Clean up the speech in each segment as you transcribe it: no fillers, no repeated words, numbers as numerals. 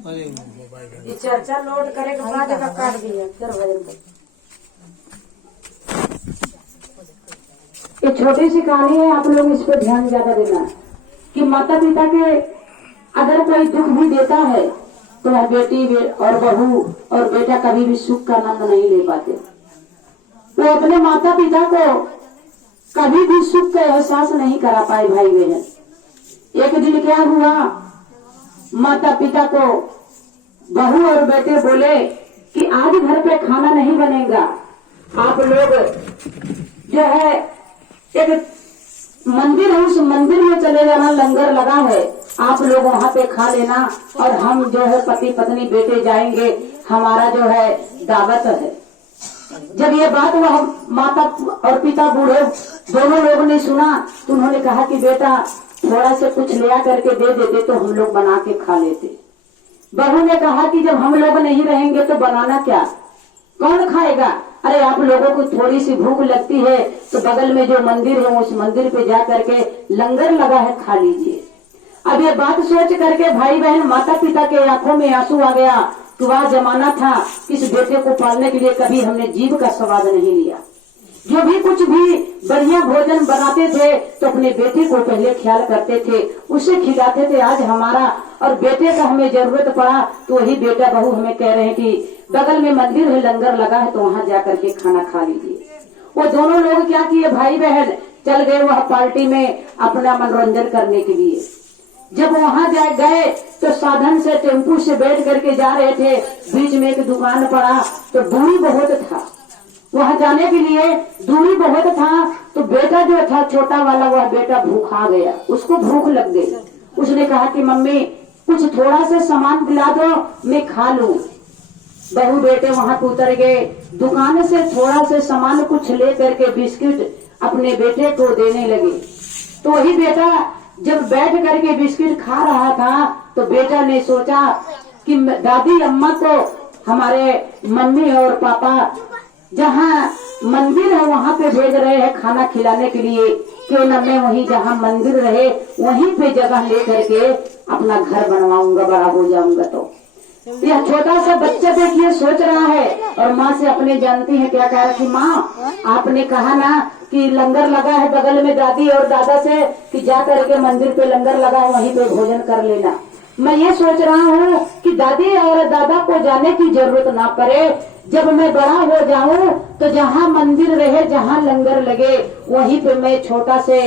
ये चर्चा लोड करे के बाद एक काट दिया फिर भजन कर। ये छोटी सी कहानी है, आप लोग इस पर ध्यान ज्यादा देना कि माता पिता के अगर कोई दुख भी देता है तो वह बेटी और बहू और बेटा कभी भी सुख का आनंद नहीं ले पाते। वो अपने माता पिता को कभी भी सुख का एहसास नहीं करा पाए। भाई बहन, एक दिन क्या हुआ, माता पिता को बहू और बेटे बोले कि आज घर पे खाना नहीं बनेगा, आप लोग जो है एक मंदिर है, उस मंदिर में चले जाना, लंगर लगा है, आप लोग वहाँ पे खा लेना और हम जो है पति पत्नी बेटे जाएंगे, हमारा जो है दावत है। जब ये बात वह माता और पिता बूढ़े दोनों लोगों ने सुना तो उन्होंने कहा कि बेटा थोड़ा से कुछ ले करके दे देते तो हम लोग बना के खा लेते। बहू ने कहा कि जब हम लोग नहीं रहेंगे तो बनाना क्या, कौन खाएगा? अरे आप लोगों को थोड़ी सी भूख लगती है तो बगल में जो मंदिर है उस मंदिर पे जा करके लंगर लगा है, खा लीजिए। अब ये बात सोच करके भाई बहन माता पिता के आंखों में आंसू आ गया कि वह जमाना था, इस बेटे को पालने के लिए कभी हमने जीभ का स्वाद नहीं लिया। जो भी कुछ भी बढ़िया भोजन बनाते थे तो अपने बेटे को पहले ख्याल करते थे, उसे खिलाते थे। आज हमारा और बेटे का हमें जरूरत पड़ा तो वही बेटा बहू हमें कह रहे हैं कि बगल में मंदिर है, लंगर लगा है, तो वहाँ जा करके खाना खा लीजिए। वो दोनों लोग क्या किए, भाई बहन चल गए वह पार्टी में अपना मनोरंजन करने के लिए। जब वहाँ जा गए तो साधन से टेम्पू से बैठ करके जा रहे थे, बीच में एक दुकान पड़ा तो दूरी बहुत था, वहाँ जाने के लिए दूरी बहुत था। तो बेटा जो था छोटा वाला, वह बेटा भूखा गया, उसको भूख लग गई। उसने कहा कि मम्मी कुछ थोड़ा सा सामान दिला दो, मैं खा लूं। बहू बेटे वहाँ पे उतर गए, दुकान से थोड़ा सा सामान कुछ ले करके बिस्किट अपने बेटे को देने लगे। तो वही बेटा जब बैठ करके बिस्किट खा रहा था तो बेटा ने सोचा कि दादी अम्मा को हमारे मम्मी और पापा जहाँ मंदिर है वहाँ पे भेज रहे हैं खाना खिलाने के लिए, क्यों न मैं वहीं जहाँ मंदिर रहे वहीं पे जगह ले करके अपना घर बनवाऊंगा, बड़ा हो जाऊंगा। तो यह छोटा सा बच्चा देखिए सोच रहा है और माँ से अपने जानती है क्या कहा कि माँ आपने कहा ना कि लंगर लगा है बगल में दादी और दादा से कि जा करके मंदिर पे लंगर लगा है वहीं पे भोजन कर लेना। मैं ये सोच रहा हूँ कि दादी और दादा को जाने की जरूरत ना पड़े, जब मैं बड़ा हो जाऊं तो जहाँ मंदिर रहे जहाँ लंगर लगे वहीं पे मैं छोटा से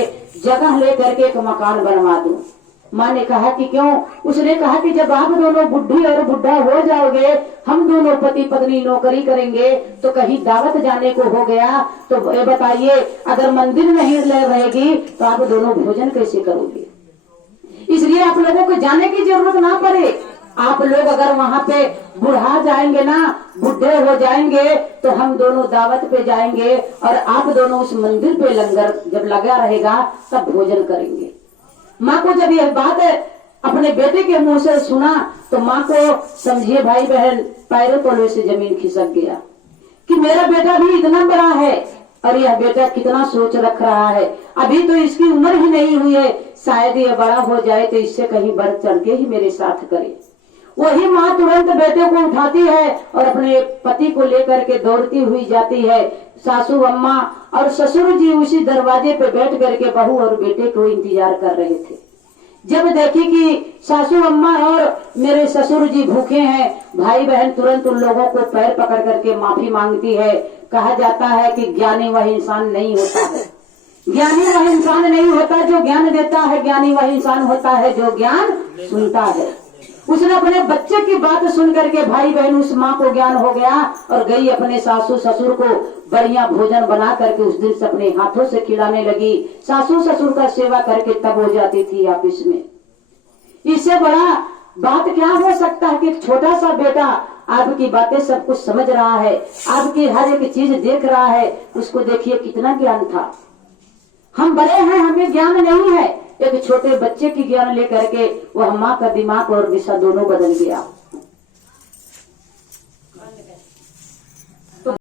जगह ले करके एक मकान बनवा दूं। माँ ने कहा कि क्यों? उसने कहा कि जब आप दोनों बुढ़ी और बुढ़ा हो जाओगे, हम दोनों पति पत्नी नौकरी करेंगे तो कहीं दावत जाने को हो गया तो ये बताइए अगर मंदिर नहीं रहेगी तो आप दोनों भोजन कैसे करोगे? इसलिए आप लोगों को जाने की जरूरत ना पड़े। आप लोग अगर वहाँ पे बुढ़ा जाएंगे ना, बुढ़े हो जाएंगे तो हम दोनों दावत पे जाएंगे और आप दोनों उस मंदिर पे लंगर जब लगा रहेगा तब भोजन करेंगे। माँ को जब यह बात अपने बेटे के मुंह से सुना तो माँ को समझिए भाई बहन पैरों तले से जमीन खिसक गया कि मेरा बेटा भी इतना बड़ा है और यह बेटा कितना सोच रख रहा है, अभी तो इसकी उम्र ही नहीं हुई है, शायद ये बड़ा हो जाए तो इससे कहीं बढ़ चढ़ के ही मेरे साथ करे। वही माँ तुरंत बेटे को उठाती है और अपने पति को लेकर के दौड़ती हुई जाती है। सासू अम्मा और ससुर जी उसी दरवाजे पे बैठ करके बहू और बेटे को इंतजार कर रहे थे। जब देखी कि सासू अम्मा और मेरे ससुर जी भूखे हैं, भाई बहन तुरंत उन लोगों को पैर पकड़ करके माफी मांगती है। कहा जाता है कि ज्ञानी वह इंसान नहीं होता है, ज्ञानी वह इंसान नहीं होता जो ज्ञान देता है, ज्ञानी वह इंसान होता है जो ज्ञान सुनता है। उसने अपने बच्चे की बात सुन करके भाई बहन उस माँ को ज्ञान हो गया और गई अपने सासू ससुर को बढ़िया भोजन बना करके उस दिन से अपने हाथों से खिलाने लगी। सासू ससुर का सेवा करके तब हो जाती थी ऑफिस में। इससे बड़ा बात क्या हो सकता है कि एक छोटा सा बेटा आपकी बातें सब कुछ समझ रहा है, आपकी हर एक चीज देख रहा है, उसको देखिए कितना ज्ञान था। हम बड़े हैं हमें ज्ञान नहीं है, एक छोटे बच्चे की ज्ञान लेकर के वह माँ का दिमाग और दिशा दोनों बदल गया।